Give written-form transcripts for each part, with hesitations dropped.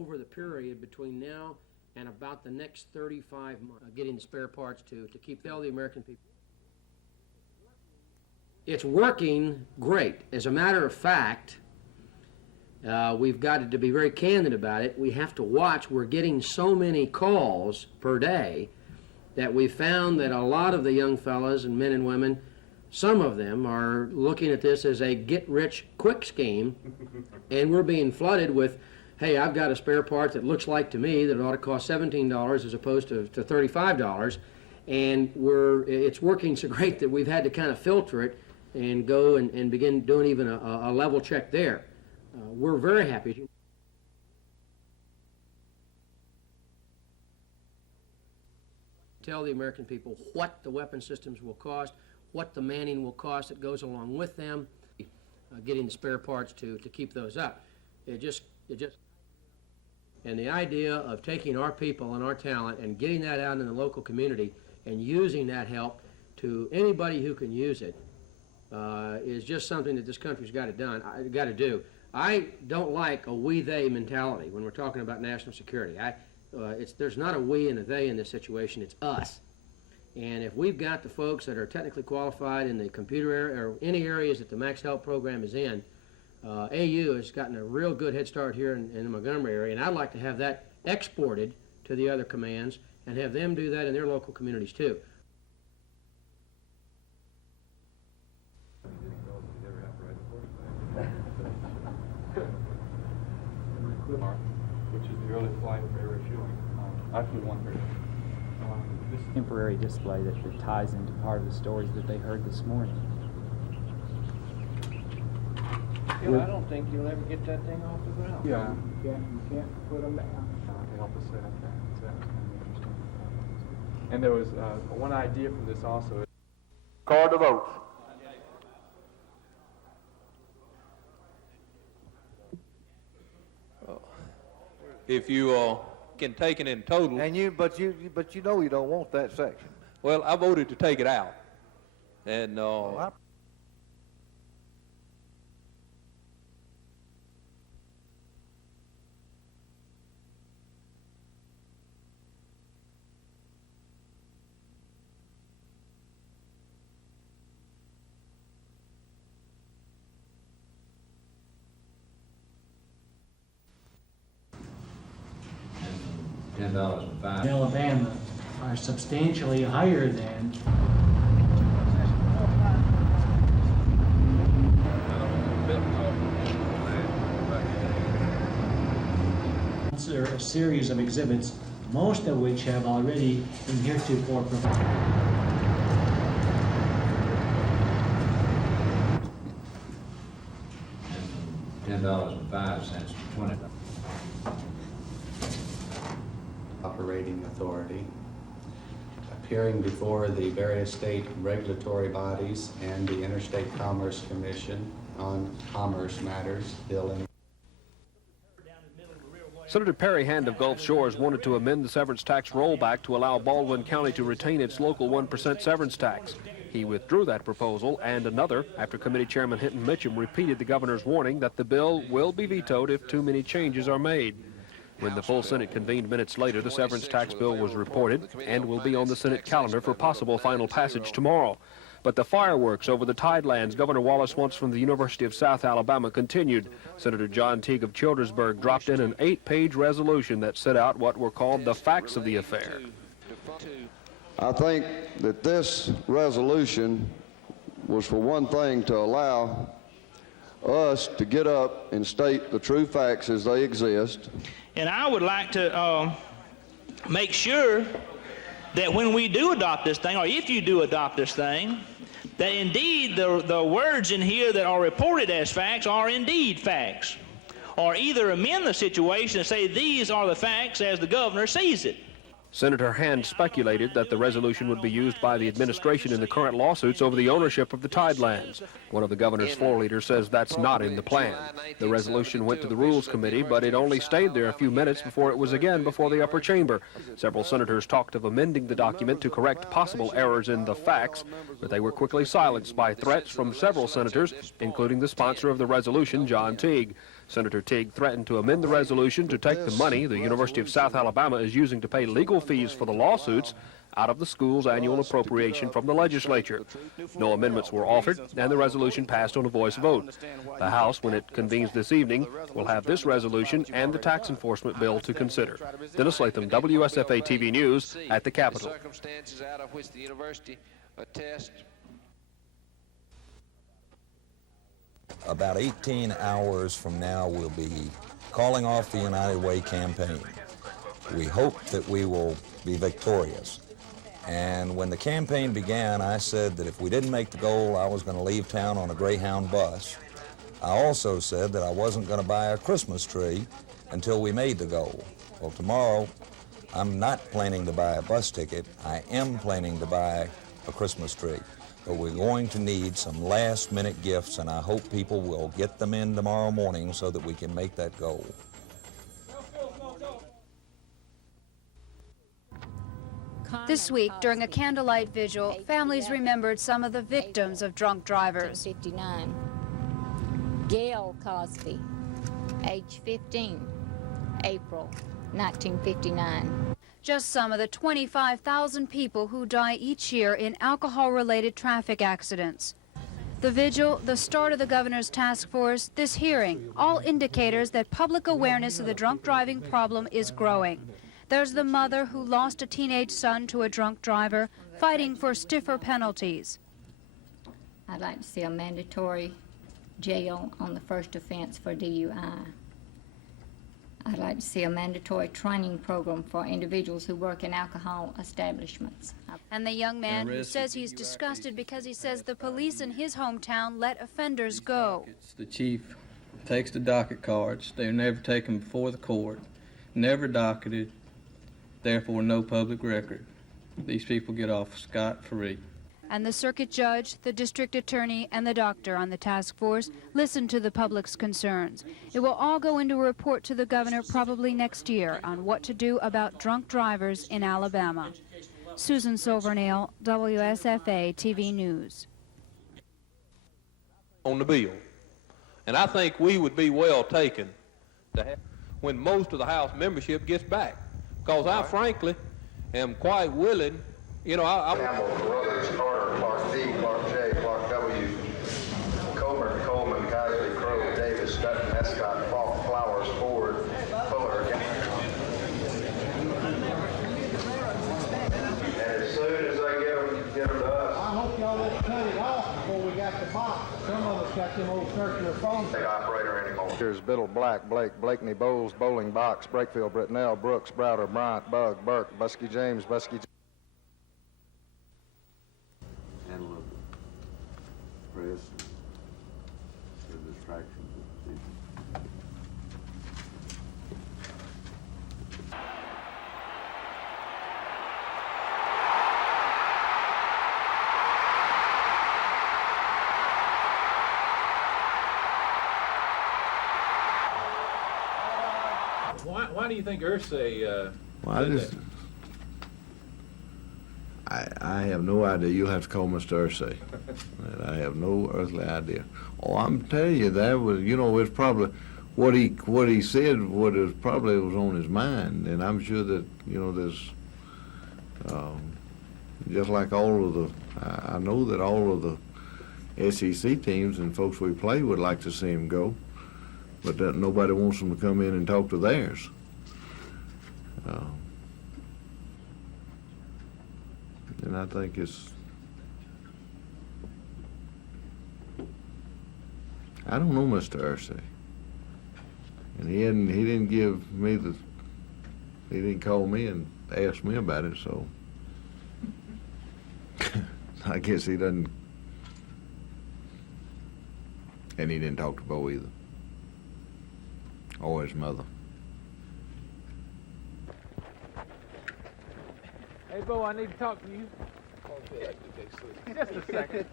over the period between now and about the next 35 months, getting the spare parts to keep all the American people. It's working great. As a matter of fact, we've got to be very candid about it. We have to watch. We're getting so many calls per day that we found that a lot of the young fellas and men and women, some of them are looking at this as a get-rich-quick scheme, and we're being flooded with, hey, I've got a spare part that looks like to me that it ought to cost $17 as opposed to $35, and it's working so great that we've had to kind of filter it and go and begin doing even a level check there. We're very happy. Tell the American people what the weapon systems will cost, what the manning will cost that goes along with them, getting the spare parts to keep those up. And the idea of taking our people and our talent and getting that out in the local community and using that help to anybody who can use it is just something that this country's got to do. I don't like a we-they mentality when we're talking about national security. There's not a we and a they in this situation, it's us. And if we've got the folks that are technically qualified in the computer area or any areas that the Max Help program is in, AU has gotten a real good head start here in the Montgomery area, and I'd like to have that exported to the other commands and have them do that in their local communities too. Which is the early flight of air refueling. I flew one here. This temporary display that ties into part of the stories that they heard this morning. I don't think you'll ever get that thing off the ground. Yeah. You can't put them down. To help us set up that. So that was kind of interesting. And there was one idea from this also. Card to vote. If you can take it in total. And but you know you don't want that section. Well, I voted to take it out. And $10.05. Alabama are substantially higher than a series of exhibits, most of which have already been heretofore provided. $10.05 to 20. Operating authority, appearing before the various state regulatory bodies and the Interstate Commerce Commission on commerce matters, billing. Senator Perry Hand of Gulf Shores wanted to amend the severance tax rollback to allow Baldwin County to retain its local 1% severance tax. He withdrew that proposal and another after Committee Chairman Hinton Mitchum repeated the governor's warning that the bill will be vetoed if too many changes are made. When the full Senate convened minutes later, the severance tax bill was reported and will be on the Senate calendar for possible final passage tomorrow. But the fireworks over the Tidelands Governor Wallace wants from the University of South Alabama continued. Senator John Teague of Childersburg dropped in an 8-page resolution that set out what were called the facts of the affair. I think that this resolution was, for one thing, to allow us to get up and state the true facts as they exist. And I would like to make sure that when we do adopt this thing, or if you do adopt this thing, that indeed the words in here that are reported as facts are indeed facts. Or either amend the situation and say these are the facts as the governor sees it. Senator Hand speculated that the resolution would be used by the administration in the current lawsuits over the ownership of the Tidelands. One of the governor's floor leaders says that's not in the plan. The resolution went to the Rules Committee, but it only stayed there a few minutes before it was again before the upper chamber. Several senators talked of amending the document to correct possible errors in the facts, but they were quickly silenced by threats from several senators, including the sponsor of the resolution, John Teague. Senator Teague threatened to amend the resolution to take the money the University of South Alabama is using to pay legal fees for the lawsuits out of the school's annual appropriation from the legislature. No amendments were offered, and the resolution passed on a voice vote. The House, when it convenes this evening, will have this resolution and the tax enforcement bill to consider. Dennis Latham, WSFA TV News at the Capitol. Circumstances out of which the university attests. About 18 hours from now, we'll be calling off the United Way campaign. We hope that we will be victorious. And when the campaign began, I said that if we didn't make the goal, I was going to leave town on a Greyhound bus. I also said that I wasn't going to buy a Christmas tree until we made the goal. Well, tomorrow, I'm not planning to buy a bus ticket. I am planning to buy a Christmas tree. But we're going to need some last-minute gifts, and I hope people will get them in tomorrow morning so that we can make that goal. This week, during a candlelight vigil, families remembered some of the victims of drunk drivers. 59. Gail Cosby, age 15, April 1959. Just some of the 25,000 people who die each year in alcohol-related traffic accidents. The vigil, the start of the governor's task force, this hearing, all indicators that public awareness of the drunk driving problem is growing. There's the mother who lost a teenage son to a drunk driver, fighting for stiffer penalties. I'd like to see a mandatory jail on the first offense for DUI. I'd like to see a mandatory training program for individuals who work in alcohol establishments. And the young man who says he's disgusted because he says the police in his hometown let offenders go. The chief takes the docket cards. They're never taken before the court, never docketed, therefore no public record. These people get off scot-free. And the circuit judge, the district attorney, and the doctor on the task force listen to the public's concerns. It will all go into a report to the governor probably next year on what to do about drunk drivers in Alabama. Susan Silvernail, WSFA TV News. On the bill. And I think we would be well taken to have when most of the House membership gets back. Because I frankly am quite willing, you know, Campbell, Brothers, Carter, Clark D, Clark J, Clark W, Coburn, Coleman, Kaisley, Crowe, Davis, Dutton, Escott, Falk, Flowers, Ford, Fuller. And as soon as they get them to us. I hope y'all let cut it off before we got the box. Some of us got them old circular phones. The operator anymore. Here's Biddle, Black, Blake, Blakeney, Bowles, Bowling, Box, Brakefield, Britnell, Brooks, Browder, Bryant, Bug, Burke, Busky James, Handle of the press, the distraction. Why do you think Ursay Well, I have no idea. You'll have to call Mr. Ursay. I have no earthly idea. Oh, I'm telling you, that was, you know, it's probably what he said. What is probably was on his mind, and I'm sure that, you know, there's just like all of the. I know that all of the SEC teams and folks we play would like to see him go, but that nobody wants them to come in and talk to theirs. And I think it's, I don't know Mr. Ursay, and he didn't give me he didn't call me and ask me about it, so I guess he doesn't, and he didn't talk to Bo either, or his mother. Hey, Bo, I need to talk to you. Just a second.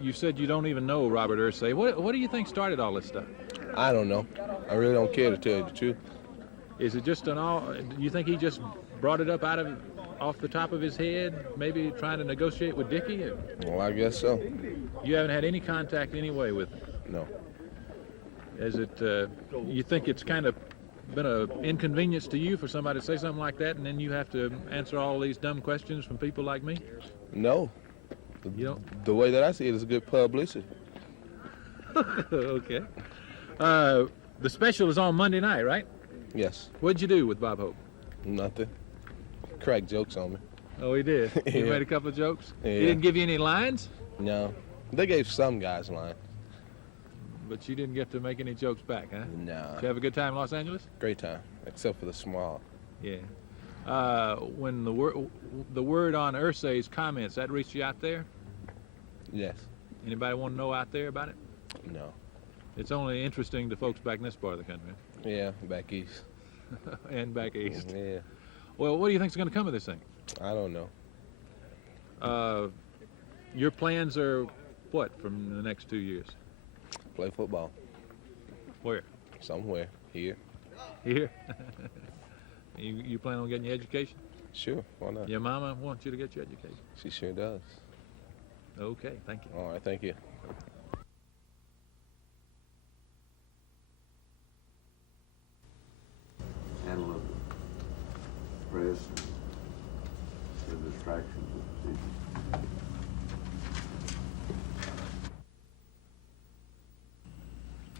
You said you don't even know Robert Ursay. What do you think started all this stuff? I don't know. I really don't care, to tell you the truth. Is it just do you think he just brought it up off the top of his head, maybe trying to negotiate with Dickie? Well, I guess so. You haven't had any contact anyway with No. Is it, you think it's kind of been an inconvenience to you for somebody to say something like that, and then you have to answer all these dumb questions from people like me? No. The way that I see it is good publicity. Okay. The special is on Monday night, right? Yes. What'd you do with Bob Hope? Nothing. Cracked jokes on me. Oh, he did? He Yeah. made a couple of jokes? Yeah. He didn't give you any lines? No. They gave some guys lines. But you didn't get to make any jokes back, huh? No. Did you have a good time in Los Angeles? Great time, except for the small. Yeah. When the word on Ursay's comments, that reached you out there? Yes. Anybody want to know out there about it? No. It's only interesting to folks back in this part of the country. Yeah, back east. And back east. Yeah. Well, what do you think's going to come of this thing? I don't know. Your plans are what from the next 2 years? Play football. Where? Somewhere. Here. Here? You plan on getting your education? Sure, why not? Your mama wants you to get your education? She sure does. Okay, thank you. All right, thank you. Handle of the press and the distractions of the city.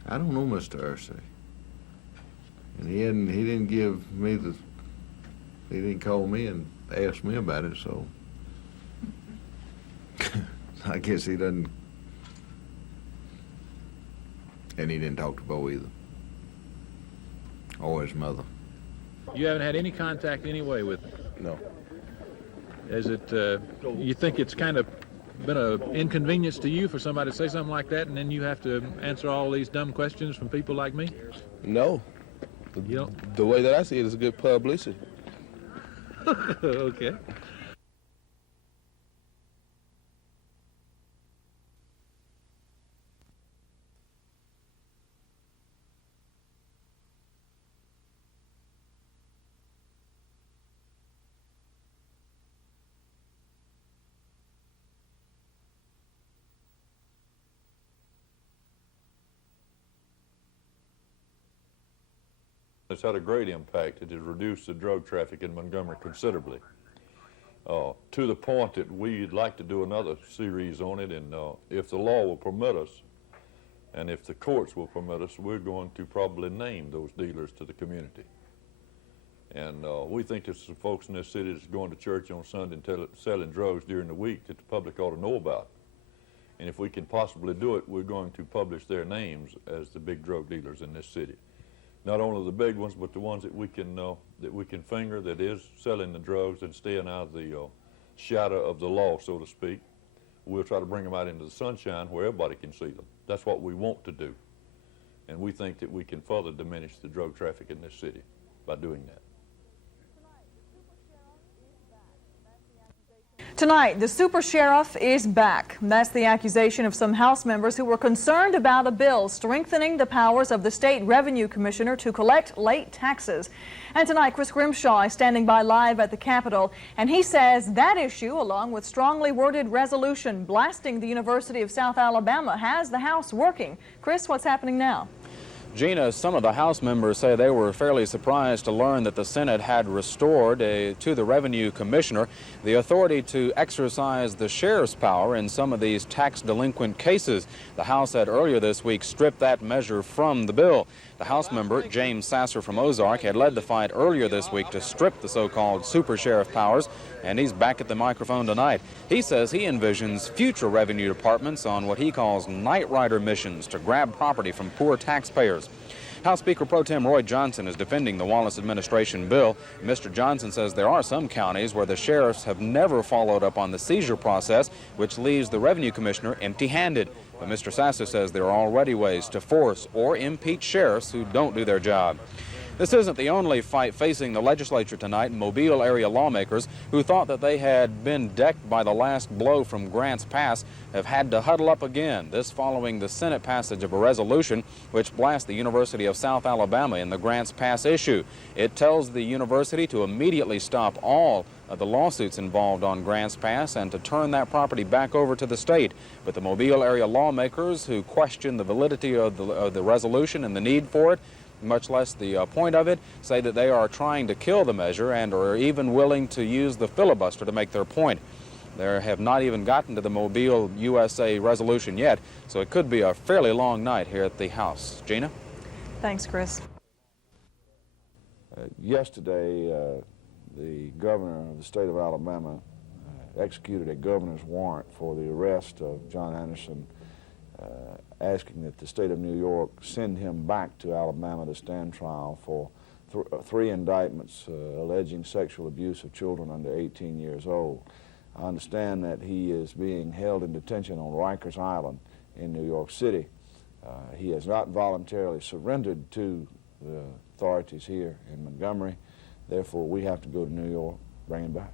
I don't know Mr. Ursay. And he didn't give me he didn't call me and ask me about it, so I guess he doesn't. And he didn't talk to Bo either. Or his mother. You haven't had any contact anyway with him? No. Is it, you think it's kind of been an inconvenience to you for somebody to say something like that, and then you have to answer all these dumb questions from people like me? No. The way that I see it is good publicity. Okay. It's had a great impact. It has reduced the drug traffic in Montgomery considerably, to the point that we'd like to do another series on it, and if the law will permit us, and if the courts will permit us, we're going to probably name those dealers to the community. And we think there's some folks in this city that's going to church on Sunday and selling drugs during the week that the public ought to know about. And if we can possibly do it, we're going to publish their names as the big drug dealers in this city. Not only the big ones, but the ones that we can finger that is selling the drugs and staying out of the shadow of the law, so to speak. We'll try to bring them out into the sunshine where everybody can see them. That's what we want to do. And we think that we can further diminish the drug traffic in this city by doing that. Tonight, the super sheriff is back. That's the accusation of some House members who were concerned about a bill strengthening the powers of the state revenue commissioner to collect late taxes. And tonight, Chris Grimshaw is standing by live at the Capitol, and he says that issue, along with strongly worded resolution blasting the University of South Alabama, has the House working. Chris, what's happening now? Gina, some of the House members say they were fairly surprised to learn that the Senate had restored to the Revenue Commissioner the authority to exercise the sheriff's power in some of these tax delinquent cases. The House had earlier this week stripped that measure from the bill. The House member, James Sasser from Ozark, had led the fight earlier this week to strip the so-called super sheriff powers, and he's back at the microphone tonight. He says he envisions future revenue departments on what he calls night rider missions to grab property from poor taxpayers. House Speaker Pro Tem Roy Johnson is defending the Wallace administration bill. Mr. Johnson says there are some counties where the sheriffs have never followed up on the seizure process, which leaves the revenue commissioner empty-handed. But Mr. Sasser says there are already ways to force or impeach sheriffs who don't do their job. This isn't the only fight facing the legislature tonight. Mobile area lawmakers who thought that they had been decked by the last blow from Grants Pass have had to huddle up again, this following the Senate passage of a resolution which blasts the University of South Alabama in the Grants Pass issue. It tells the university to immediately stop all of the lawsuits involved on Grants Pass and to turn that property back over to the state. But the Mobile area lawmakers who question the validity of the resolution and the need for it, much less the point of it, say that they are trying to kill the measure and are even willing to use the filibuster to make their point. They have not even gotten to the Mobile USA resolution yet, so it could be a fairly long night here at the House. Gina? Thanks, Chris. Yesterday, the governor of the state of Alabama executed a governor's warrant for the arrest of John Anderson, asking that the state of New York send him back to Alabama to stand trial for three indictments alleging sexual abuse of children under 18 years old. I understand that he is being held in detention on Rikers Island in New York City. He has not voluntarily surrendered to the authorities here in Montgomery. Therefore, we have to go to New York, bring him back.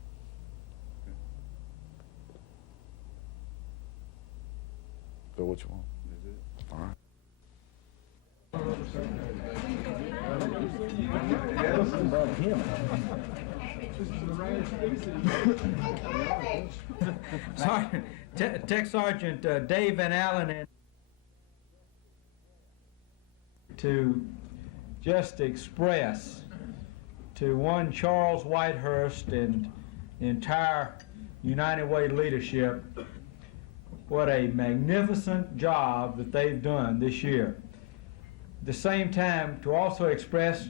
So what you want? All right. Tech Sergeant Dave Van Allen, and to just express to one Charles Whitehurst and the entire United Way leadership what a magnificent job that they've done this year. At the same time, to also express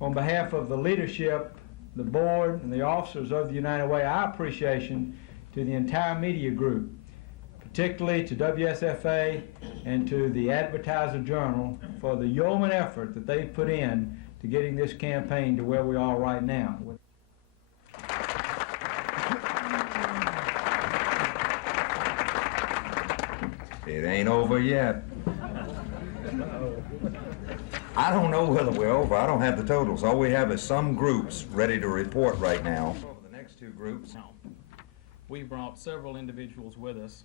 on behalf of the leadership, the board, and the officers of the United Way, our appreciation to the entire media group, particularly to WSFA and to the Advertiser Journal for the yeoman effort that they've put in to getting this campaign to where we are right now. It ain't over yet. I don't know whether we're over. I don't have the totals. All we have is some groups ready to report right now. Over the next two groups. We brought several individuals with us.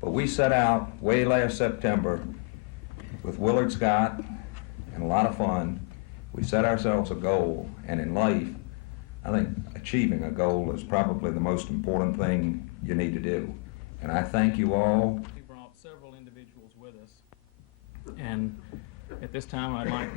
But we set out way last September with Willard Scott and a lot of fun. We set ourselves a goal, and in life, I think achieving a goal is probably the most important thing you need to do. And I thank you all. We brought several individuals with us, and at this time I'd like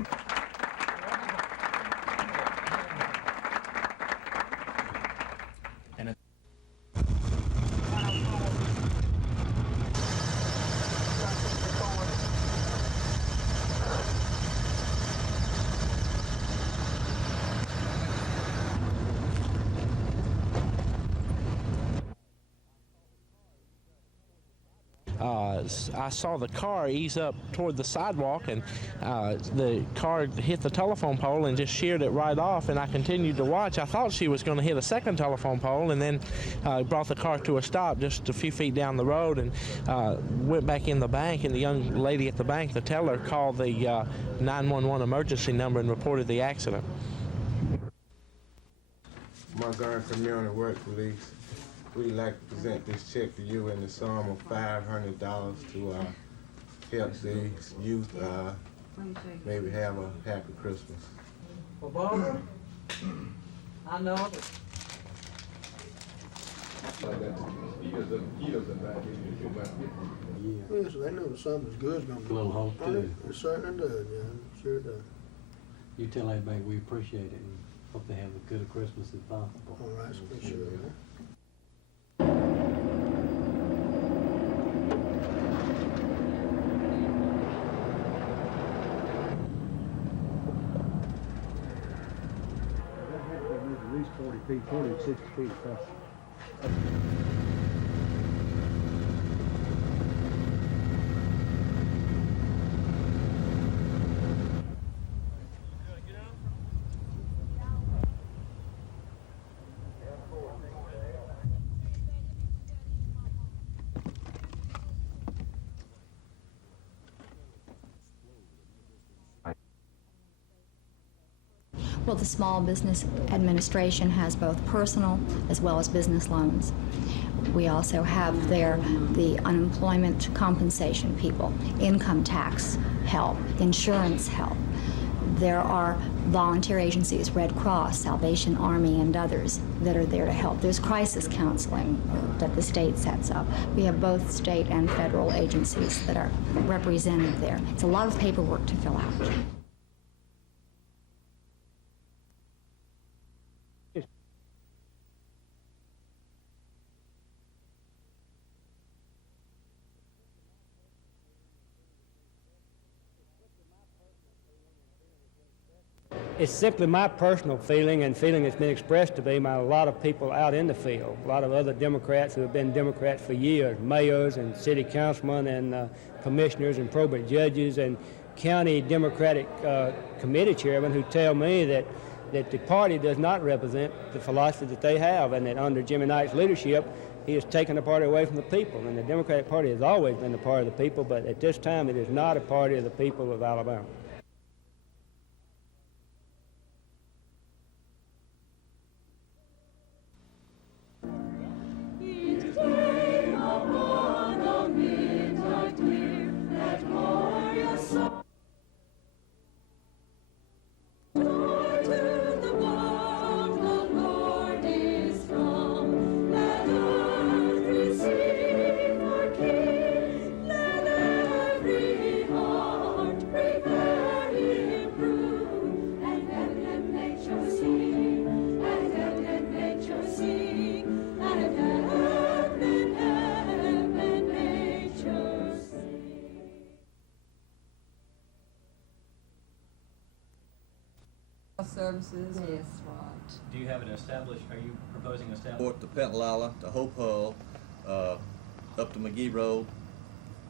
I saw the car ease up toward the sidewalk, and the car hit the telephone pole and just sheared it right off, and I continued to watch. I thought she was going to hit a second telephone pole, and then brought the car to a stop just a few feet down the road, and went back in the bank, and the young lady at the bank, the teller, called the 911 emergency number and reported the accident. Montgomery Community Work Police. We'd like to present this check to you in the sum of $500 to help these youth maybe have a happy Christmas. Well, Barbara, I know that. Yes, they know that something's good's gonna be. A little hope, too. It certainly does, yeah, sure does. You tell everybody we appreciate it and hope they have as good a Christmas as possible. All right, for sure. At least 40 feet, 40 to 60 feet across. Well, the Small Business Administration has both personal as well as business loans. We also have there the unemployment compensation people, income tax help, insurance help. There are volunteer agencies, Red Cross, Salvation Army, and others that are there to help. There's crisis counseling that the state sets up. We have both state and federal agencies that are represented there. It's a lot of paperwork to fill out. It's simply my personal feeling and feeling that's been expressed to me by a lot of people out in the field, a lot of other Democrats who have been Democrats for years, mayors and city councilmen and commissioners and probate judges and county Democratic committee chairmen who tell me that the party does not represent the philosophy that they have, and that under Jimmy Knight's leadership, he has taken the party away from the people. And the Democratic Party has always been the party of the people, but at this time it is not a party of the people of Alabama. Services, yes, right. Do you have it established, are you proposing establishing? North to Pentalala, to Hope Hull, up to McGee Road,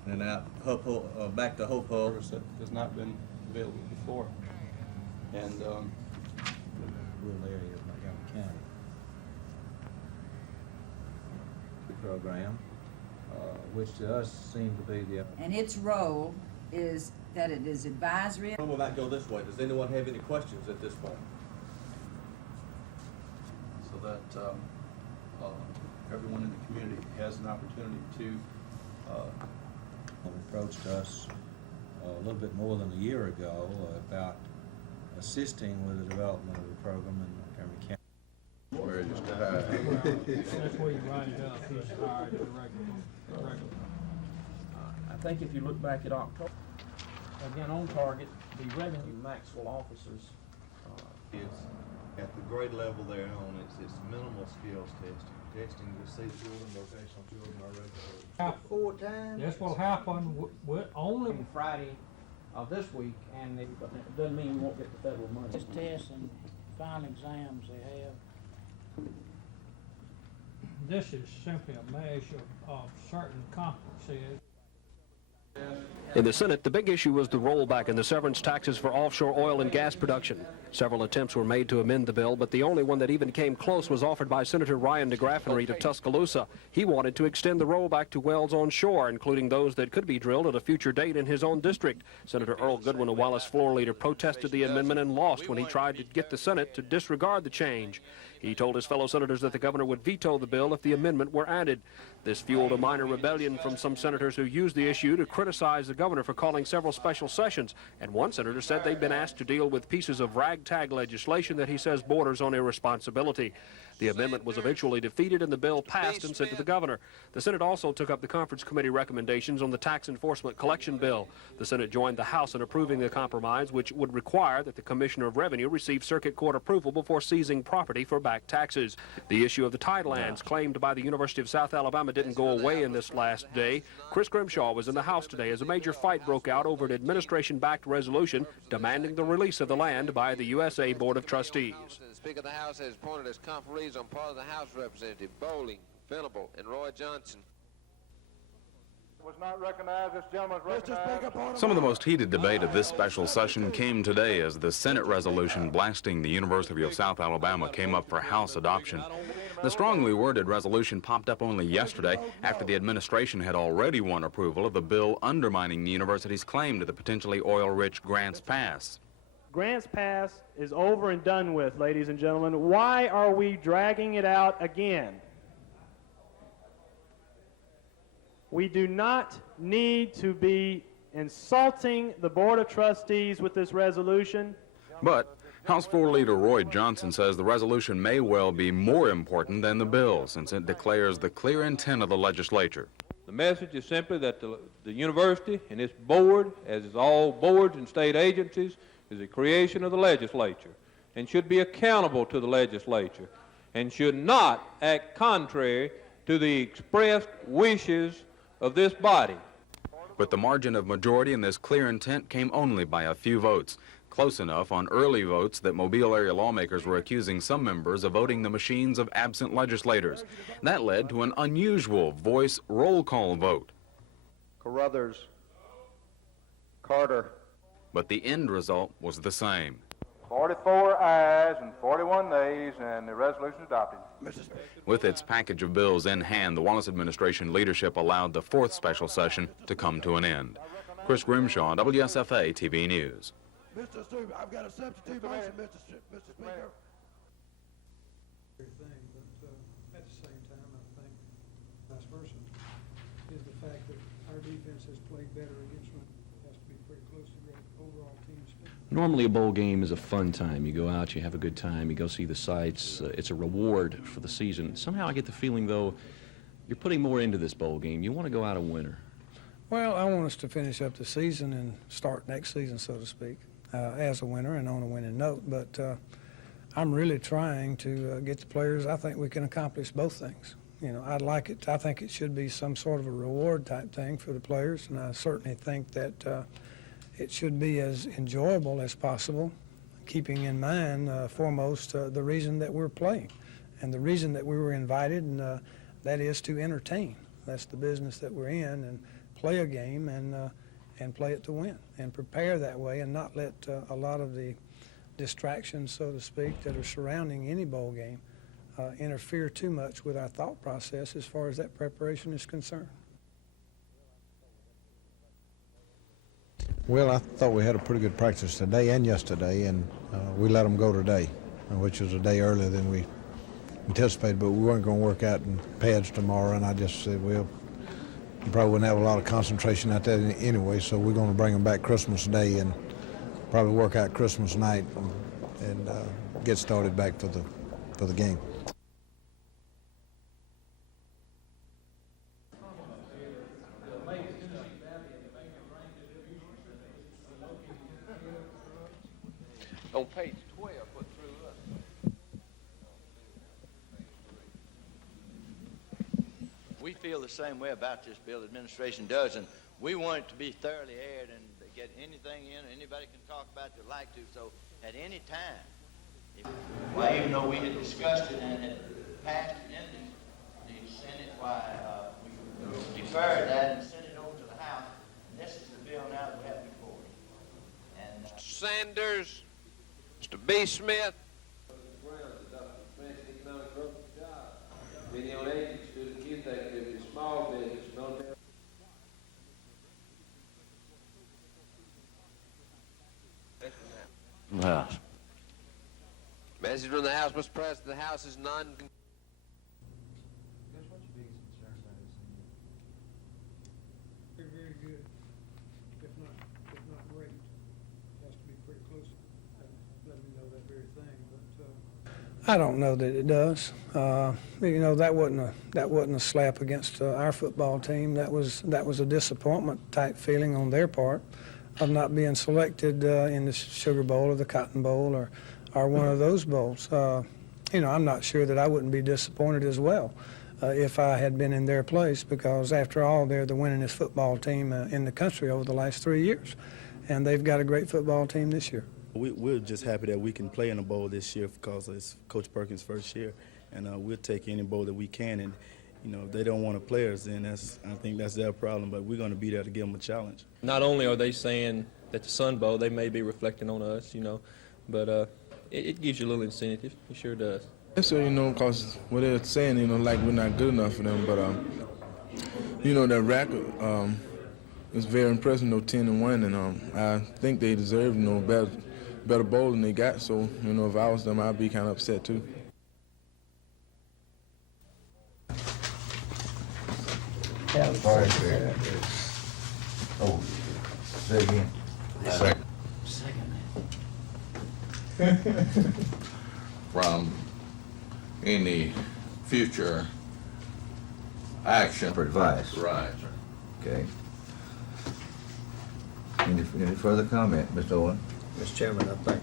and then out Hope Hull, back to Hope Hull. Service that has not been available before. And rural area of Montgomery County. The program, which to us seemed to be the... And its role is that it is advisory. We might go this way. Does anyone have any questions at this point? So that everyone in the community has an opportunity to approached us a little bit more than a year ago about assisting with the development of the program in Montgomery County. Where just to hide. That's where you write it up. He's hired at the regular. I think if you look back at October, again on target, the revenue Maxwell officers is at the grade level they're on. It's minimal skills testing to see children, vocational children are registered. 4 times. This will happen only Friday of this week, and it doesn't mean we won't get the federal money. This tests and final exams they have. This is simply a measure of certain competencies. In the Senate, the big issue was the rollback in the severance taxes for offshore oil and gas production. Several attempts were made to amend the bill, but the only one that even came close was offered by Senator Ryan DeGraffenreid of Tuscaloosa. He wanted to extend the rollback to wells on shore, including those that could be drilled at a future date in his own district. Senator Earl Goodwin, a Wallace floor leader, protested the amendment and lost when he tried to get the Senate to disregard the change. He told his fellow senators that the governor would veto the bill if the amendment were added. This fueled a minor rebellion from some senators who used the issue to criticize the governor for calling several special sessions. And one senator said they'd been asked to deal with pieces of ragtag legislation that he says borders on irresponsibility. The amendment was eventually defeated and the bill passed and sent to the governor. The Senate also took up the conference committee recommendations on the tax enforcement collection bill. The Senate joined the House in approving the compromise, which would require that the Commissioner of Revenue receive circuit court approval before seizing property for back taxes. The issue of the tidelands claimed by the University of South Alabama didn't go away in this last day. Chris Grimshaw was in the House today as a major fight broke out over an administration-backed resolution demanding the release of the land by the USA Board of Trustees. The Speaker of the House has appointed as conferees on part of the House Representative Bowling, Venable, and Roy Johnson. Was not recognized. This gentleman is recognized. Some of the most heated debate of this special session came today as the Senate resolution blasting the University of South Alabama came up for House adoption. The strongly worded resolution popped up only yesterday after the administration had already won approval of the bill undermining the university's claim to the potentially oil-rich Grants Pass. Grants Pass is over and done with, ladies and gentlemen. Why are we dragging it out again? We do not need to be insulting the Board of Trustees with this resolution. But House Floor Leader Roy Johnson says the resolution may well be more important than the bill, since it declares the clear intent of the legislature. The message is simply that the university and its board, as is all boards and state agencies, is a creation of the legislature and should be accountable to the legislature and should not act contrary to the expressed wishes of this body. But the margin of majority in this clear intent came only by a few votes, close enough on early votes that Mobile area lawmakers were accusing some members of voting the machines of absent legislators. That led to an unusual voice roll call vote. Carruthers, Carter. But the end result was the same. 44 ayes and 41 nays, and the resolution adopted. With its package of bills in hand, the Wallace administration leadership allowed the fourth special session to come to an end. Chris Grimshaw, WSFA TV News. Mr. Speaker, I've got a substitute motion, Mr. Speaker. Thing, but at the same time, I think vice versa is the fact that our defense has played better against them. It has to be pretty close to the overall team speed. Normally a bowl game is a fun time. You go out, you have a good time, you go see the sights. It's a reward for the season. Somehow I get the feeling, though, you're putting more into this bowl game. You want to go out a winner. Well, I want us to finish up the season and start next season, so to speak, as a winner and on a winning note. But I'm really trying to get the players. I think we can accomplish both things. You know, I'd like it. I think it should be some sort of a reward type thing for the players, and I certainly think that it should be as enjoyable as possible, keeping in mind foremost the reason that we're playing and the reason that we were invited, and that is to entertain. That's the business that we're in, and play a game and play it to win and prepare that way, and not let a lot of the distractions, so to speak, that are surrounding any bowl game interfere too much with our thought process as far as that preparation is concerned. Well, I thought we had a pretty good practice today and yesterday, and we let them go today, which was a day earlier than we anticipated, but we weren't going to work out in pads tomorrow, and I just said, well, you probably wouldn't have a lot of concentration out there anyway, so we're going to bring them back Christmas Day and probably work out Christmas night and get started back for the game. On page 12, put through us. We feel the same way about this bill, the administration does, and we want it to be thoroughly aired and get anything in. Anybody can talk about it they like to, so at any time. Why, even though we had discussed it and it passed in the Senate, why we deferred that and sent it over to the House, and this is the bill now that we have before us. And Sanders, Mr. B. Smith. Message from the House, Mr. President. The House is non. They're very good, if not great. It has to be pretty close. Let me know that very thing, but I don't know that it does. You know, that wasn't a slap against our football team. That was a disappointment type feeling on their part of not being selected in the Sugar Bowl or the Cotton Bowl or one of those bowls. You know, I'm not sure that I wouldn't be disappointed as well if I had been in their place, because after all, they're the winningest football team in the country over the last 3 years, and they've got a great football team this year. We're just happy that we can play in a bowl this year because it's Coach Perkins' first year, and we'll take any bowl that we can. And you know, if they don't want to play us, then I think that's their problem. But we're going to be there to give them a challenge. Not only are they saying that the Sun Bowl, they may be reflecting on us, you know, but it gives you a little incentive. It sure does. So, you know, because what they're saying, you know, like we're not good enough for them. But, you know, that record is very impressive, 10-1, and I think they deserve, better better bowler than they got, so, you know, if I was them, I'd be kind of upset too. Oh, say again. Second. From any future action. For advice. Right. Okay. Any further comment, Mr. Owen? Mr. Chairman, I think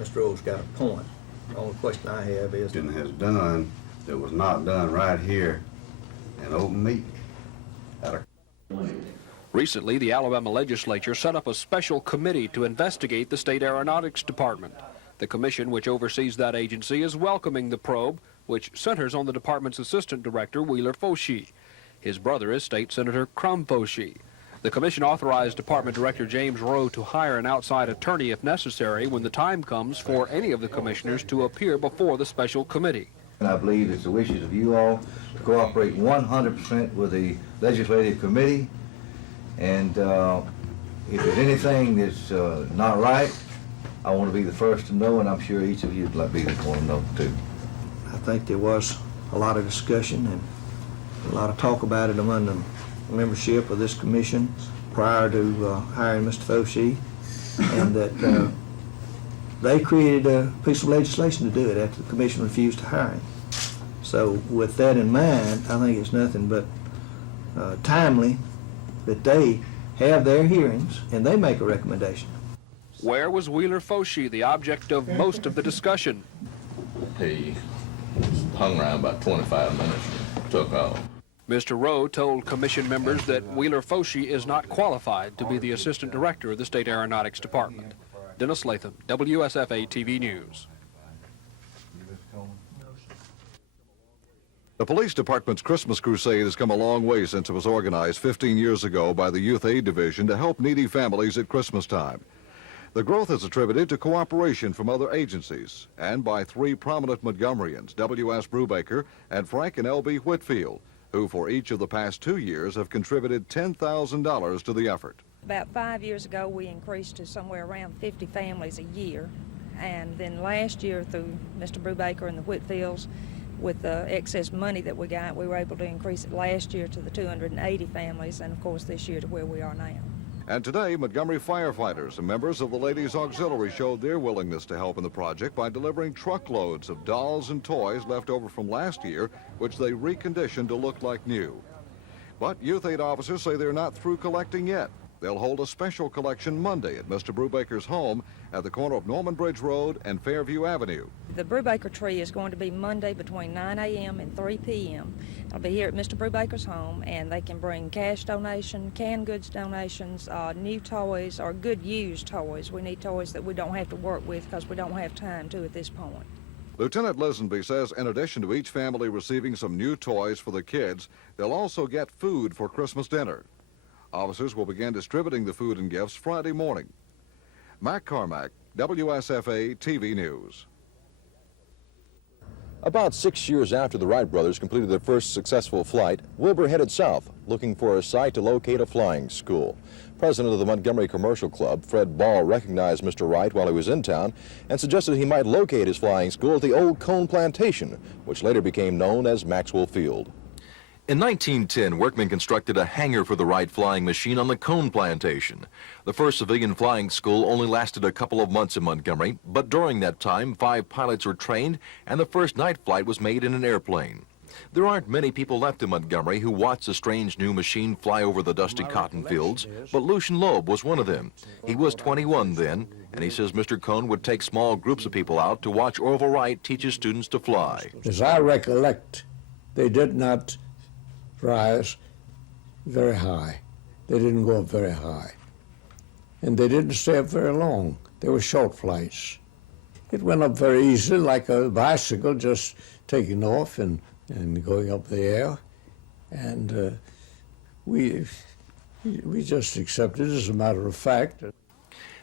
Mr. Owen's got a point. The only question I have is... has done that was not done right here in open meeting. Recently, the Alabama legislature set up a special committee to investigate the state aeronautics department. The commission, which oversees that agency, is welcoming the probe, which centers on the department's assistant director, Wheeler Foshee. His brother is State Senator Crum Foshee. The commission authorized Department Director James Rowe to hire an outside attorney if necessary when the time comes for any of the commissioners to appear before the special committee. And I believe it's the wishes of you all to cooperate 100% with the legislative committee. And if there's anything that's not right, I want to be the first to know, and I'm sure each of you would be the one to know too. I think there was a lot of discussion and a lot of talk about it among the membership of this commission prior to hiring Mr. Foshee, and that they created a piece of legislation to do it after the commission refused to hire him. So with that in mind, I think it's nothing but timely that they have their hearings and they make a recommendation. Where was Wheeler Foshee the object of most of the discussion? He hung around about 25 minutes and took off. Mr. Rowe told commission members that Wheeler Foshee is not qualified to be the assistant director of the State Aeronautics Department. Dennis Latham, WSFA TV News. The police department's Christmas crusade has come a long way since it was organized 15 years ago by the Youth Aid Division to help needy families at Christmas time. The growth is attributed to cooperation from other agencies and by three prominent Montgomeryans, W.S. Brubaker and Frank and L.B. Whitfield, who for each of the past 2 years have contributed $10,000 to the effort. About 5 years ago, we increased to somewhere around 50 families a year. And then last year, through Mr. Brubaker and the Whitfields, with the excess money that we got, we were able to increase it last year to the 280 families, and of course this year to where we are now. And today, Montgomery firefighters and members of the Ladies Auxiliary showed their willingness to help in the project by delivering truckloads of dolls and toys left over from last year, which they reconditioned to look like new. But Youth Aid officers say they're not through collecting yet. They'll hold a special collection Monday at Mr. Brubaker's home at the corner of Norman Bridge Road and Fairview Avenue. The Brubaker tree is going to be Monday between 9 a.m. and 3 p.m. I'll be here at Mr. Brubaker's home, and they can bring cash donation, canned goods donations, new toys, or good used toys. We need toys that we don't have to work with because we don't have time to at this point. Lieutenant Lisenby says in addition to each family receiving some new toys for the kids, they'll also get food for Christmas dinner. Officers will begin distributing the food and gifts Friday morning. Mac Carmack, WSFA TV News. About 6 years after the Wright brothers completed their first successful flight, Wilbur headed south, looking for a site to locate a flying school. President of the Montgomery Commercial Club, Fred Ball, recognized Mr. Wright while he was in town and suggested he might locate his flying school at the old Cone Plantation, which later became known as Maxwell Field. In 1910, workmen constructed a hangar for the Wright flying machine on the Cone Plantation. The first civilian flying school only lasted a couple of months in Montgomery, but during that time, 5 pilots were trained, and the first night flight was made in an airplane. There aren't many people left in Montgomery who watched the strange new machine fly over the dusty cotton fields, but Lucian Loeb was one of them. He was 21 then, and he says Mr. Cone would take small groups of people out to watch Orville Wright teach his students to fly. As I recollect, they did not rise very high. They didn't go up very high. And they didn't stay up very long. They were short flights. It went up very easily, like a bicycle, just taking off and going up the air. And we just accepted it as a matter of fact.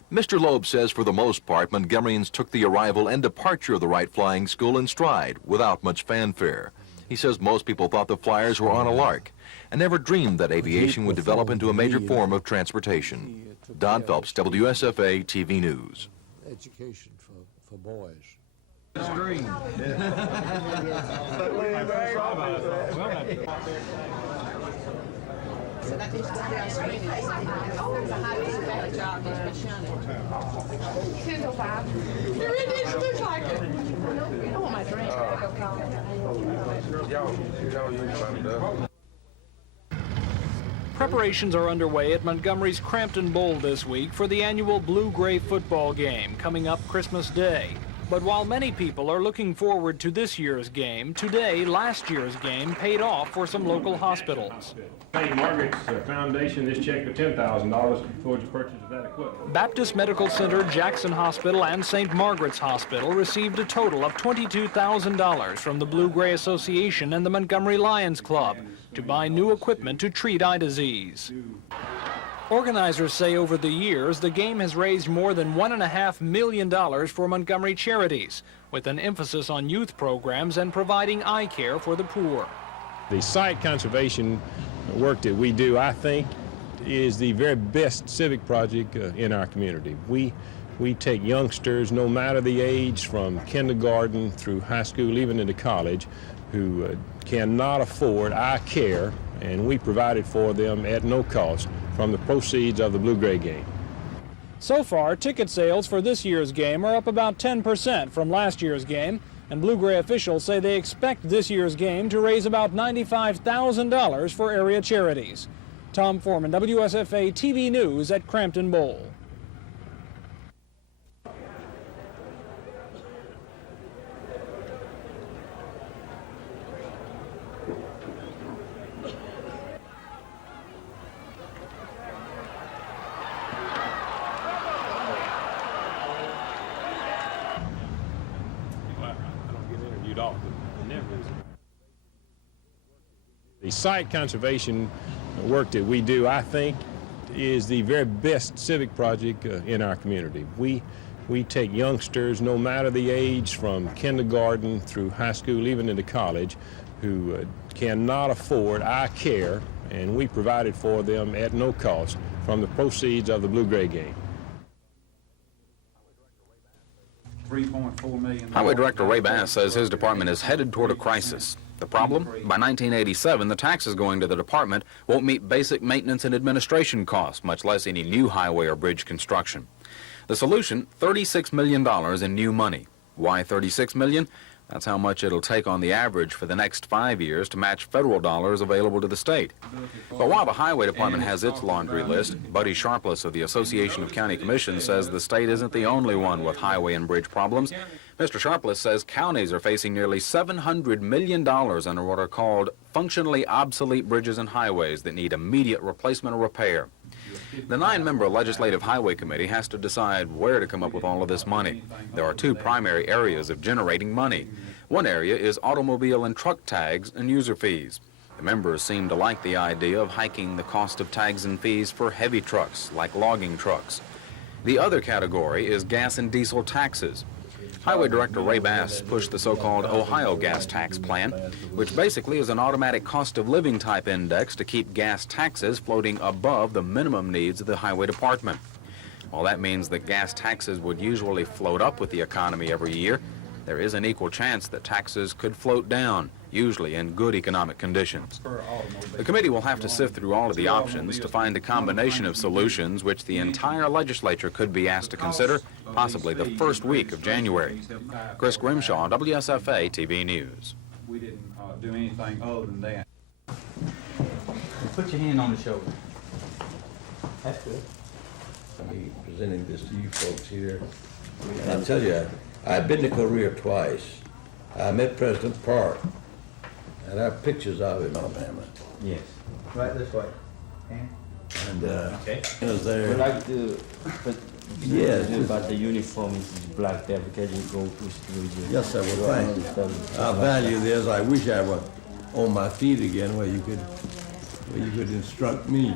Mr. Loeb says for the most part, Montgomeryans took the arrival and departure of the Wright Flying School in stride, without much fanfare. He says most people thought the flyers were on a lark and never dreamed that aviation would develop into a major form of transportation. Don Phelps, WSFA TV News. education for boys. Preparations are underway at Montgomery's Crampton Bowl this week for the annual Blue-Gray football game coming up Christmas Day. But while many people are looking forward to this year's game, today, last year's game paid off for some local hospitals. St. Margaret's Foundation has checked for $10,000 towards the purchase of that equipment. Baptist Medical Center, Jackson Hospital, and St. Margaret's Hospital received a total of $22,000 from the Blue-Gray Association and the Montgomery Lions Club to buy new equipment to treat eye disease. Organizers say over the years, the game has raised more than $1.5 million for Montgomery charities, with an emphasis on youth programs and providing eye care for the poor. The site conservation work that we do, I think, is the very best civic project in our community. We take youngsters, no matter the age, from kindergarten through high school, even into college, who cannot afford eye care, and we provide it for them at no cost from the proceeds of the Blue-Gray game. So far, ticket sales for this year's game are up about 10% from last year's game, and Blue-Gray officials say they expect this year's game to raise about $95,000 for area charities. Tom Foreman, WSFA TV News at Crampton Bowl. The site conservation work that we do, I think, is the very best civic project in our community. We take youngsters, no matter the age, from kindergarten through high school, even into college, who cannot afford eye care, and we provide it for them at no cost from the proceeds of the Blue-Gray game. $3.4 million. Highway Director Ray Bass says his department is headed toward a crisis. The problem? By 1987, the taxes going to the department won't meet basic maintenance and administration costs, much less any new highway or bridge construction. The solution, $36 million in new money. Why $36 million? That's how much it'll take on the average for the next 5 years to match federal dollars available to the state. But while the Highway Department has its laundry list, Buddy Sharpless of the Association of County Commissions says the state isn't the only one with highway and bridge problems. Mr. Sharpless says counties are facing nearly $700 million under what are called functionally obsolete bridges and highways that need immediate replacement or repair. The 9-member Legislative Highway Committee has to decide where to come up with all of this money. There are two primary areas of generating money. One area is automobile and truck tags and user fees. The members seem to like the idea of hiking the cost of tags and fees for heavy trucks, like logging trucks. The other category is gas and diesel taxes. Highway Director Ray Bass pushed the so-called Ohio gas tax plan, which basically is an automatic cost of living type index to keep gas taxes floating above the minimum needs of the Highway Department. While that means that gas taxes would usually float up with the economy every year, there is an equal chance that taxes could float down, usually in good economic conditions. The committee will have to sift through all of the options to find a combination of solutions which the entire legislature could be asked to consider, possibly the first week of January. Chris Grimshaw, WSFA TV News. We didn't do anything other than that. Put your hand on the shoulder. That's good. I'm presenting this to you folks here. And I'll tell you, I've been to Korea twice. I met President Park, and I have pictures of him, Alabama. Yes. Right this way. And okay. I was there. Would like to, but yes, about the uniform is black there because you go to school. Yes, sir. Well, thank you. I value this. I wish I were on my feet again, where you could instruct me.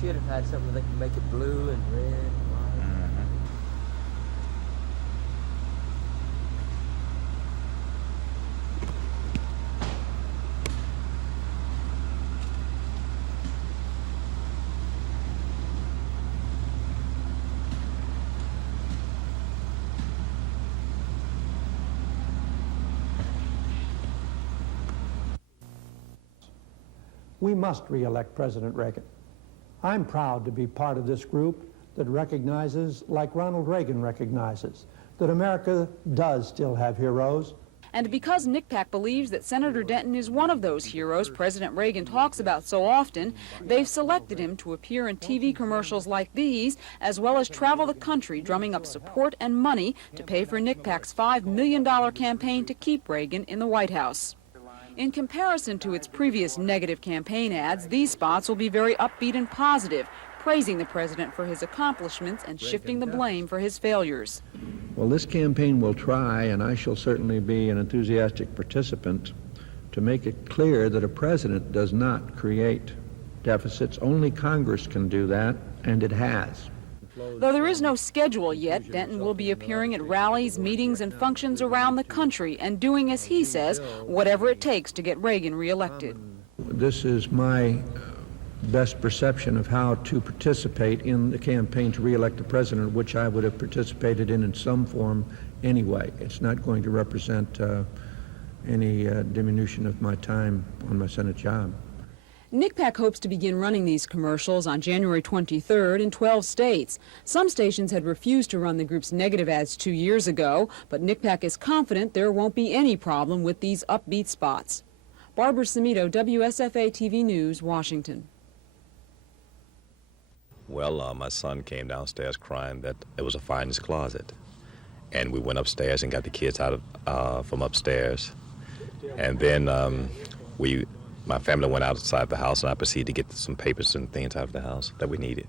should have had something that could make it blue and red and white. We must re-elect President Reagan. I'm proud to be part of this group that recognizes, like Ronald Reagan recognizes, that America does still have heroes. And because NCPAC believes that Senator Denton is one of those heroes President Reagan talks about so often, they've selected him to appear in TV commercials like these, as well as travel the country drumming up support and money to pay for NCPAC's $5 million campaign to keep Reagan in the White House. In comparison to its previous negative campaign ads, these spots will be very upbeat and positive, praising the president for his accomplishments and shifting the blame for his failures. Well, this campaign will try, and I shall certainly be an enthusiastic participant, to make it clear that a president does not create deficits. Only Congress can do that, and it has. Though there is no schedule yet, Denton will be appearing at rallies, meetings, and functions around the country and doing, as he says, whatever it takes to get Reagan reelected. This is my best perception of how to participate in the campaign to re-elect the president, which I would have participated in some form anyway. It's not going to represent any diminution of my time on my Senate job. NCPAC hopes to begin running these commercials on January 23rd in 12 states. Some stations had refused to run the group's negative ads 2 years ago, but NCPAC is confident there won't be any problem with these upbeat spots. Barbara Samito, WSFA TV News, Washington. Well, my son came downstairs crying that it was a fire in his closet. And we went upstairs and got the kids out of from upstairs. And then my family went outside the house, and I proceeded to get some papers and things out of the house that we needed.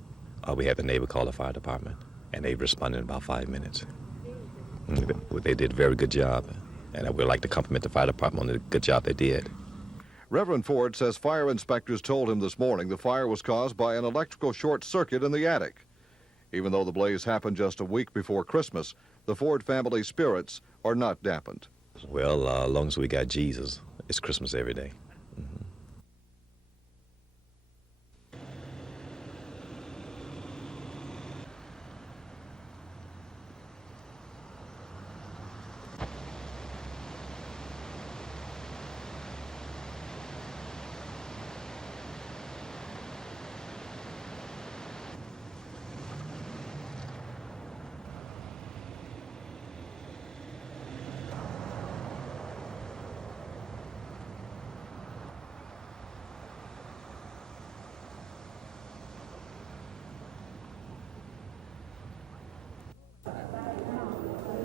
We had the neighbor call the fire department, and they responded in about 5 minutes. They did a very good job, and I would like to compliment the fire department on the good job they did. Reverend Ford says fire inspectors told him this morning the fire was caused by an electrical short circuit in the attic. Even though the blaze happened just a week before Christmas, the Ford family's spirits are not dampened. Well, as long as we got Jesus, it's Christmas every day.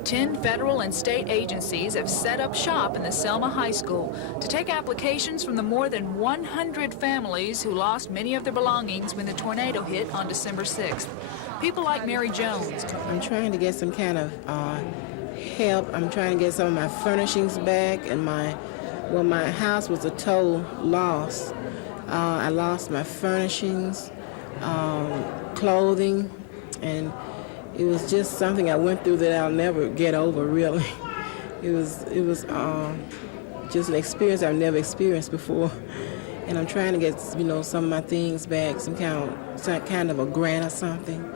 Ten federal and state agencies have set up shop in the Selma High School to take applications from the more than 100 families who lost many of their belongings when the tornado hit on December 6th. People like Mary Jones. I'm trying to get some kind of help. I'm trying to get some of my furnishings back, and my house was a total loss. I lost my furnishings, clothing, and it was just something I went through that I'll never get over, really. It was just an experience I've never experienced before. And I'm trying to get, some of my things back, some kind of a grant or something.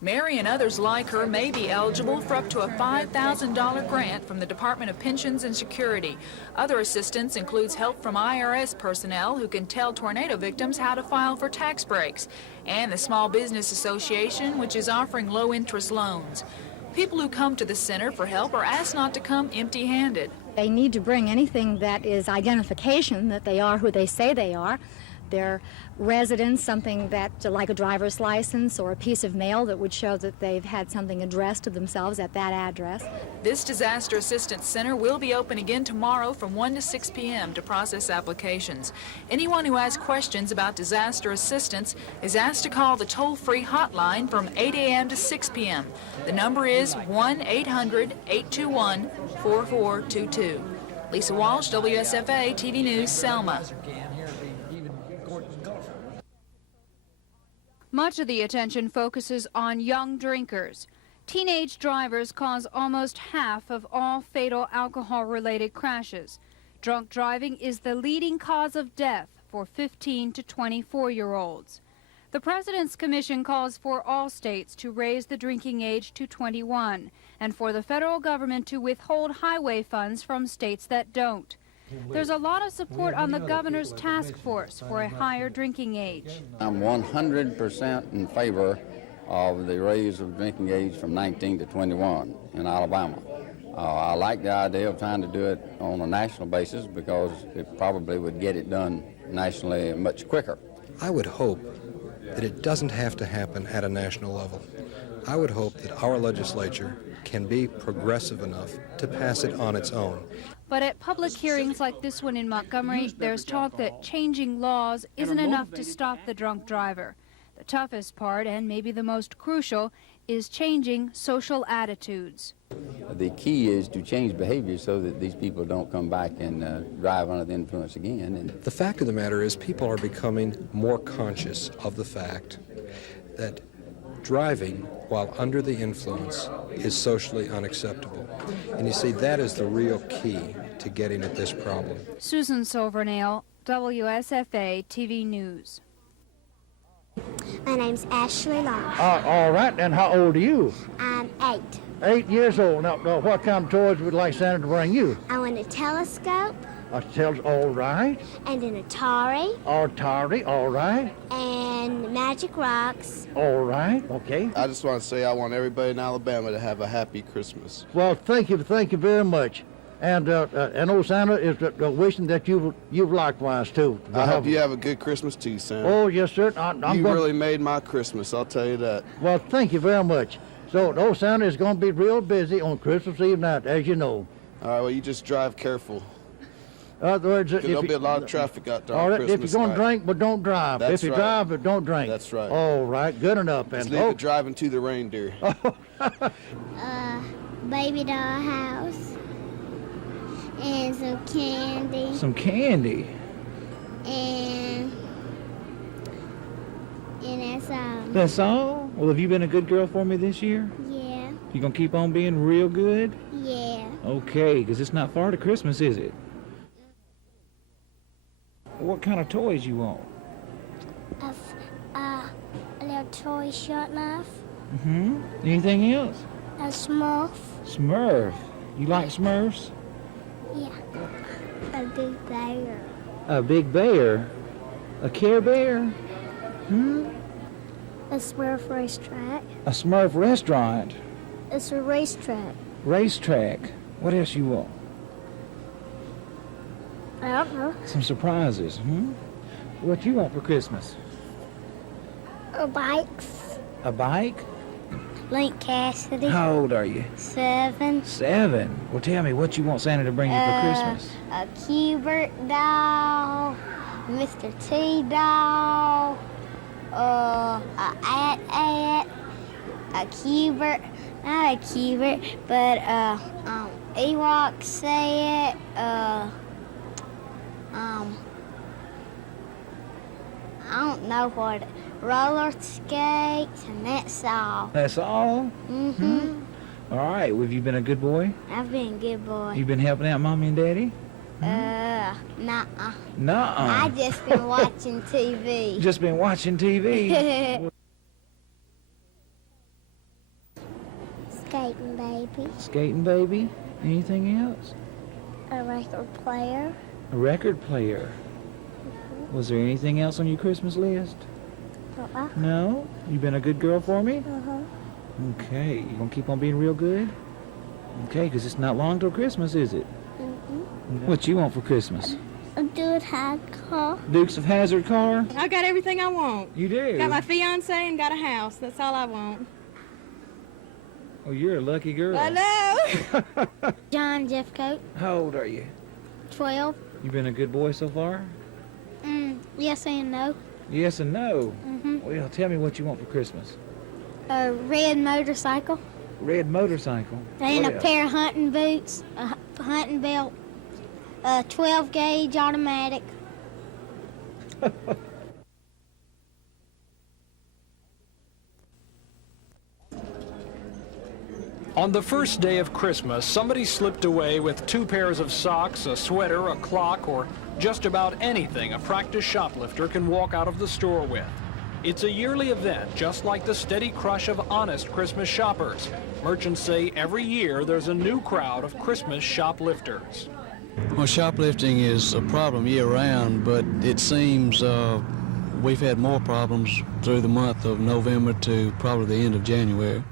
Mary and others like her may be eligible for up to a $5,000 grant from the Department of Pensions and Security. Other assistance includes help from IRS personnel who can tell tornado victims how to file for tax breaks, and the Small Business Association, which is offering low-interest loans. People who come to the center for help are asked not to come empty-handed. They need to bring anything that is identification that they are who they say they are. Their residence, something that, like a driver's license or a piece of mail that would show that they've had something addressed to themselves at that address. This Disaster Assistance Center will be open again tomorrow from 1 to 6 p.m. to process applications. Anyone who has questions about disaster assistance is asked to call the toll-free hotline from 8 a.m. to 6 p.m. The number is 1-800-821-4422. Lisa Walsh, WSFA TV News, Selma. Much of the attention focuses on young drinkers. Teenage drivers cause almost half of all fatal alcohol-related crashes. Drunk driving is the leading cause of death for 15 to 24-year-olds. The President's Commission calls for all states to raise the drinking age to 21 and for the federal government to withhold highway funds from states that don't. There's a lot of support on the governor's task force for a higher drinking age. I'm 100% in favor of the raise of drinking age from 19 to 21 in Alabama. I like the idea of trying to do it on a national basis because it probably would get it done nationally much quicker. I would hope that it doesn't have to happen at a national level. I would hope that our legislature can be progressive enough to pass it on its own. But at public hearings like this one in Montgomery, there's talk that changing laws isn't enough to stop the drunk driver. The toughest part, and maybe the most crucial, is changing social attitudes. The key is to change behavior so that these people don't come back and drive under the influence again. And the fact of the matter is people are becoming more conscious of the fact that driving while under the influence is socially unacceptable. And you see, that is the real key to getting at this problem. Susan Silvernail, WSFA TV News. My name's Ashley Long. All right, and how old are you? I'm 8. 8 years old. Now, what kind of toys would like Santa to bring you? I want a telescope. All right. And an Atari. Atari, all right. And Magic Rocks. All right, okay. I just want to say I want everybody in Alabama to have a happy Christmas. Well, thank you very much. And old Santa is wishing that you've likewise too. I hope you have a good Christmas too, Santa. Oh yes, sir. You really made my Christmas, I'll tell you that. Well, thank you very much. So old Santa is going to be real busy on Christmas Eve night, as you know. All right, well, you just drive careful. In other words, there'll be a lot of traffic out there all on right, Christmas if you're going to drink, but don't drive. That's if you right. drive, but don't drink. That's right. All right, good enough. Just leave the driving to the reindeer. Baby doll house. And some candy. Some candy. And that's all. That's all? Well, have you been a good girl for me this year? Yeah. You gonna keep on being real good? Yeah. Okay, because it's not far to Christmas, is it? What kind of toys you want? A little toy shot knife. Mm-hmm. Anything else? A Smurf. Smurf. You like Smurfs? Yeah. A big bear. A big bear? A Care Bear? A Smurf racetrack. A Smurf restaurant? It's a racetrack. Racetrack. What else you want? I don't know. Some surprises, What you want for Christmas? A bike. A bike? Link Cassidy. How old are you? 7. 7. Well, tell me what you want Santa to bring you for Christmas. A Cubert doll, Mr. T doll, a at, a Cubert, not a Cubert, but Ewok set, I don't know what, roller skates, and that's all. That's all? Mm-hmm. All right. Well, have you been a good boy? I've been a good boy. You been helping out Mommy and Daddy? Nuh-uh. Nuh-uh. I just been watching TV. Just been watching TV? Skating baby. Skating baby? Anything else? A record player. A record player. Was there anything else on your Christmas list? No? You been a good girl for me? Okay. You gonna keep on being real good? Okay, because it's not long till Christmas, is it? What you want for Christmas? A Dukes of Hazzard car. Dukes of Hazzard car? I got everything I want. You do? Got my fiance and got a house. That's all I want. Oh, you're a lucky girl. I know. John Jeffcoat. How old are you? 12. You been a good boy so far? Yes and no. Yes and no? Well, tell me what you want for Christmas. A red motorcycle. Red motorcycle? And What a else? pair of hunting boots, a hunting belt, a 12-gauge automatic. On the first day of Christmas, somebody slipped away with 2 pairs of socks, a sweater, a clock, or just about anything a practiced shoplifter can walk out of the store with. It's a yearly event, just like the steady crush of honest Christmas shoppers. Merchants say every year there's a new crowd of Christmas shoplifters. Well, shoplifting is a problem year-round, but it seems we've had more problems through the month of November to probably the end of January.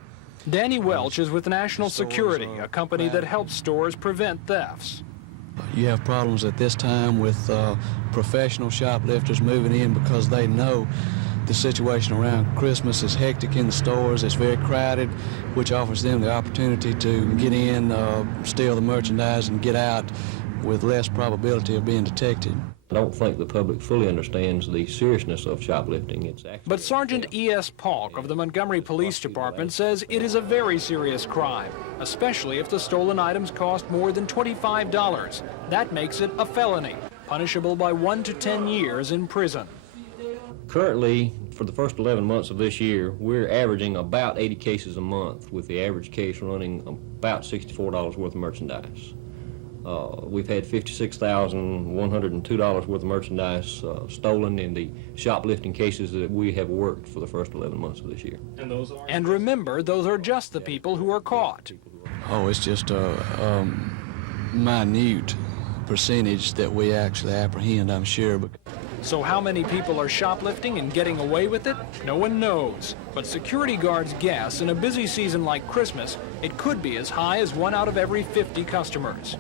Danny Welch is with National Security, a company that helps stores prevent thefts. You have problems at this time with professional shoplifters moving in because they know the situation around Christmas is hectic in the stores. It's very crowded, which offers them the opportunity to get in, steal the merchandise, and get out with less probability of being detected. I don't think the public fully understands the seriousness of shoplifting. But Sergeant E.S. Polk of the Montgomery Police Department says it is a very serious crime, especially if the stolen items cost more than $25. That makes it a felony, punishable by 1 to 10 years in prison. Currently, for the first 11 months of this year, we're averaging about 80 cases a month, with the average case running about $64 worth of merchandise. We've had $56,102 worth of merchandise stolen in the shoplifting cases that we have worked for the first 11 months of this year. And remember, those are just the people who are caught. Oh, it's just a minute percentage that we actually apprehend, I'm sure. So how many people are shoplifting and getting away with it? No one knows. But security guards guess in a busy season like Christmas, it could be as high as 1 out of every 50 customers.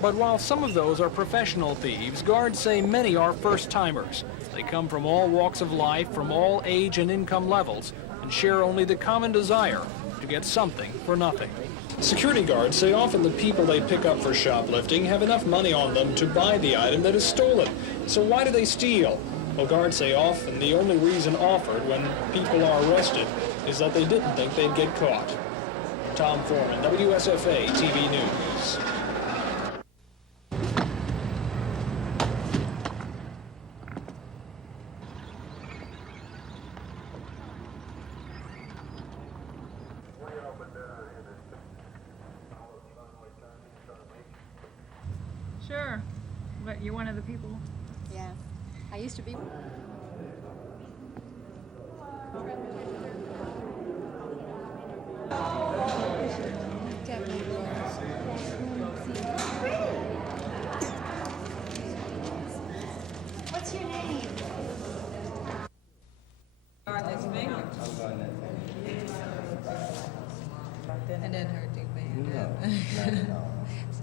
But while some of those are professional thieves, guards say many are first-timers. They come from all walks of life, from all age and income levels, and share only the common desire to get something for nothing. Security guards say often the people they pick up for shoplifting have enough money on them to buy the item that is stolen. So why do they steal? Well, guards say often the only reason offered when people are arrested is that they didn't think they'd get caught. Tom Foreman, WSFA TV News. Sure, but you're one of the people. Yeah, I used to be. What's your name? That doesn't hurt too bad.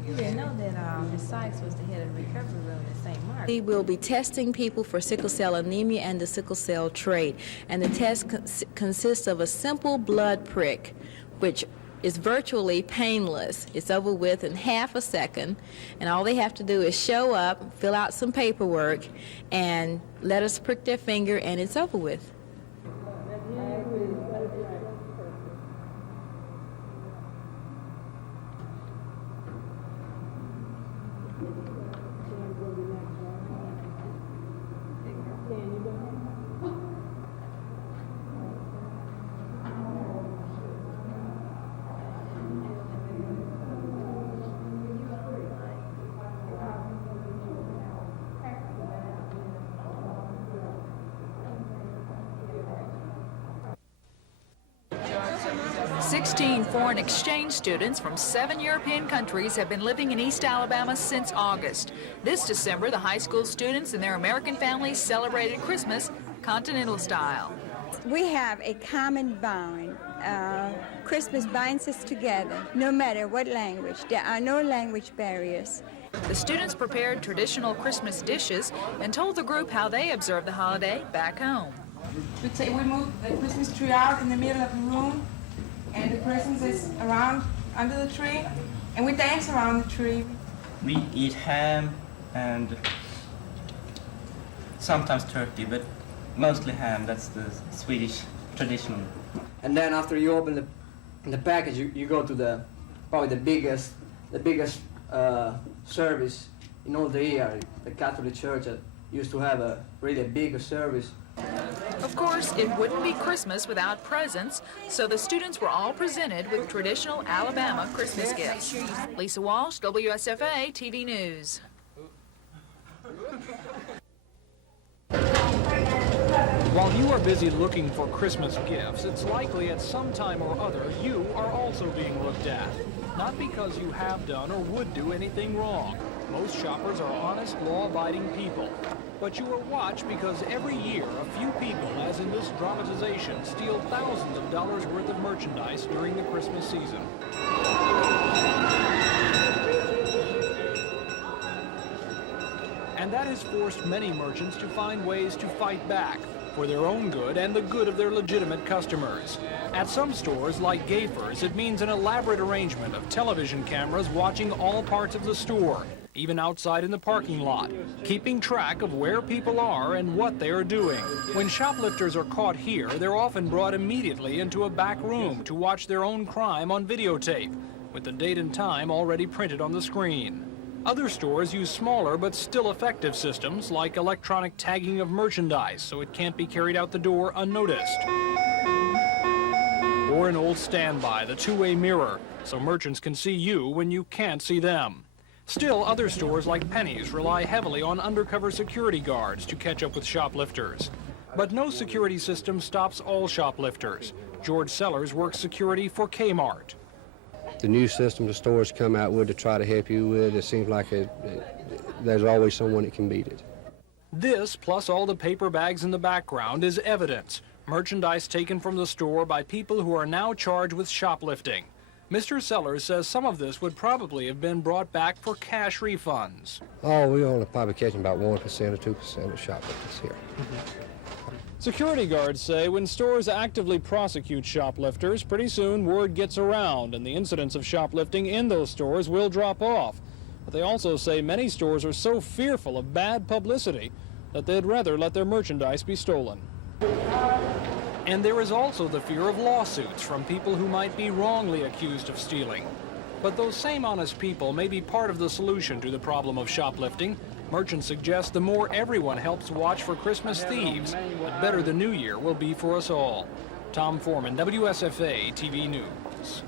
You didn't know that Ms. Sykes was the head of the recovery room at St. Mark. We will be testing people for sickle cell anemia and the sickle cell trait. And the test consists of a simple blood prick, which is virtually painless. It's over with in half a second. And all they have to do is show up, fill out some paperwork, and let us prick their finger, and it's over with. Foreign exchange students from 7 European countries have been living in East Alabama since August. This December, the high school students and their American families celebrated Christmas continental style. We have a common bond. Christmas binds us together, no matter what language. There are no language barriers. The students prepared traditional Christmas dishes and told the group how they observe the holiday back home. We move the Christmas tree out in the middle of the room, and the presents is around under the tree, and we dance around the tree. We eat ham and sometimes turkey, but mostly ham. That's the Swedish traditional. And then after you open the package, you go to probably the biggest service in all the year. The Catholic Church used to have a really big service Of course, it wouldn't be Christmas without presents, so the students were all presented with traditional Alabama Christmas gifts. Lisa Walsh, WSFA TV News. While you are busy looking for Christmas gifts, it's likely at some time or other you are also being looked at. Not because you have done or would do anything wrong. Most shoppers are honest, law-abiding people. But you are watched because every year a few people, as in this dramatization, steal thousands of dollars worth of merchandise during the Christmas season. And that has forced many merchants to find ways to fight back for their own good and the good of their legitimate customers. At some stores, like Gaffer's, it means an elaborate arrangement of television cameras watching all parts of the store, even outside in the parking lot, keeping track of where people are and what they are doing. When shoplifters are caught here, they're often brought immediately into a back room to watch their own crime on videotape, with the date and time already printed on the screen. Other stores use smaller but still effective systems like electronic tagging of merchandise so it can't be carried out the door unnoticed. Or an old standby, the two-way mirror, so merchants can see you when you can't see them. Still, other stores like Penny's rely heavily on undercover security guards to catch up with shoplifters. But no security system stops all shoplifters. George Sellers works security for Kmart. The new system the stores come out with to try to help you with, it seems like there's always someone that can beat it. This, plus all the paper bags in the background, is evidence. Merchandise taken from the store by people who are now charged with shoplifting. Mr. Sellers says some of this would probably have been brought back for cash refunds. Oh, we only probably catching about 1% or 2% of shoplifters here. Security guards say when stores actively prosecute shoplifters, pretty soon word gets around and the incidents of shoplifting in those stores will drop off. But they also say many stores are so fearful of bad publicity that they'd rather let their merchandise be stolen. And there is also the fear of lawsuits from people who might be wrongly accused of stealing. But those same honest people may be part of the solution to the problem of shoplifting. Merchants suggest the more everyone helps watch for Christmas thieves, the better the new year will be for us all. Tom Foreman, WSFA TV News.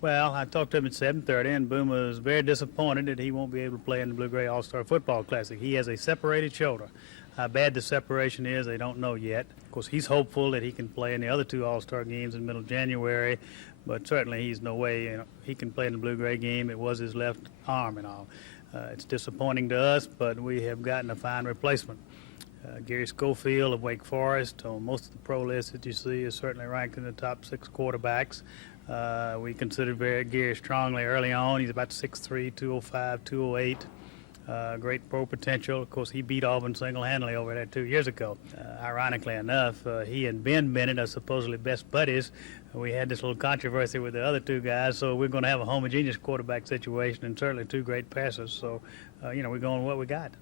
Well, I talked to him at 7:30, and Boomer is very disappointed that he won't be able to play in the Blue-Gray All-Star Football Classic. He has a separated shoulder. How bad the separation is, they don't know yet. Of course, he's hopeful that he can play in the other two All-Star games in middle January, but certainly he's no way he can play in the Blue-Gray game. It was his left arm and all. It's disappointing to us, but we have gotten a fine replacement. Gary Schofield of Wake Forest, on most of the pro list that you see, is certainly ranked in the top 6 quarterbacks. We considered Gary strongly early on. He's about 6'3", 205, 208. Great pro potential. Of course, he beat Auburn single-handedly over there 2 years ago. Ironically enough, he and Ben Bennett are supposedly best buddies. We had this little controversy with the other two guys, so we're going to have a homogeneous quarterback situation and certainly two great passers. So, we're going with what we got.